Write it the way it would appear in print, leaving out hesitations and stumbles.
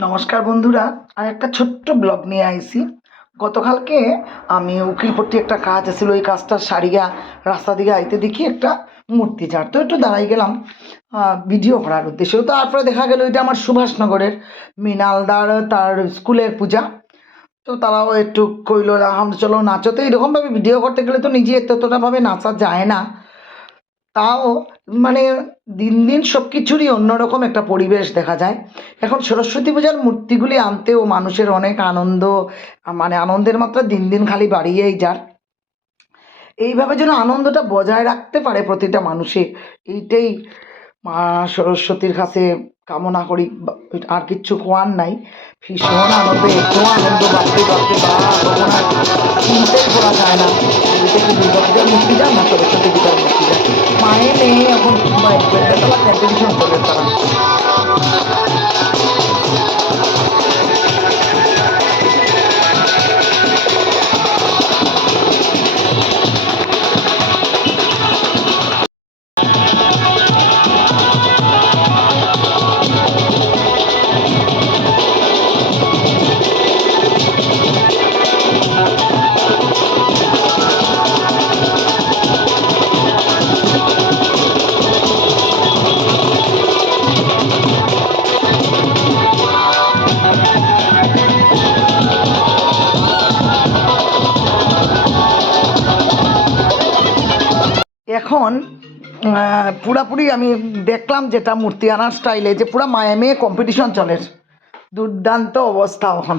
নমস্কার বন্ধুরা, আর একটা ছোট্ট ব্লগ নিয়ে আইছি। গতকালকে আমি উকিলপট্টি একটা কাজ আছিল, ওই কাজটা সারিয়া রাস্তা দিকে আইতে দেখি একটা মূর্তি চার, তো একটু দাঁড়াই গেলাম ভিডিও করার উদ্দেশ্যে। তারপরে দেখা গেল এটা আমার সুভাষনগরের মৃণালদার তার স্কুলের পূজা। তো তারাও একটু কইলো আমরা চলো নাচো। তো এরকমভাবে ভিডিও করতে গেলে তো নিজে এতটাভাবে নাচা যায় না, তাও মানে দিন দিন সব কিছুরই অন্যরকম একটা পরিবেশ দেখা যায়। এখন সরস্বতী পূজার মূর্তিগুলি আনতেও মানুষের অনেক আনন্দ, মানে আনন্দের মাত্রা দিন দিন খালি বাড়িয়েই যার। এইভাবে যেন আনন্দটা বজায় রাখতে পারে প্রতিটা মানুষে, এইটাই মা সরস্বতীর কাছে কামনা করি। আর কিচ্ছু কোয়ার নাই। ভীষণ আনন্দ, এত আনন্দ, বাপরে বাপরে বা তখন আর চিনতেই করা যায় না এটা কি দুর্গা পূজার মূর্তি যান না সরস্বতী পূজার মূর্তি যান। মায়ে মেয়ে এখন বেতলা কম্পিটিশন চলে তারা। এখন পুরাপুরি আমি দেখলাম যেটা মূর্তি আনার স্টাইলে যে পুরা মায়ে মেয়ে কম্পিটিশন চলে, দুর্দান্ত অবস্থা এখন।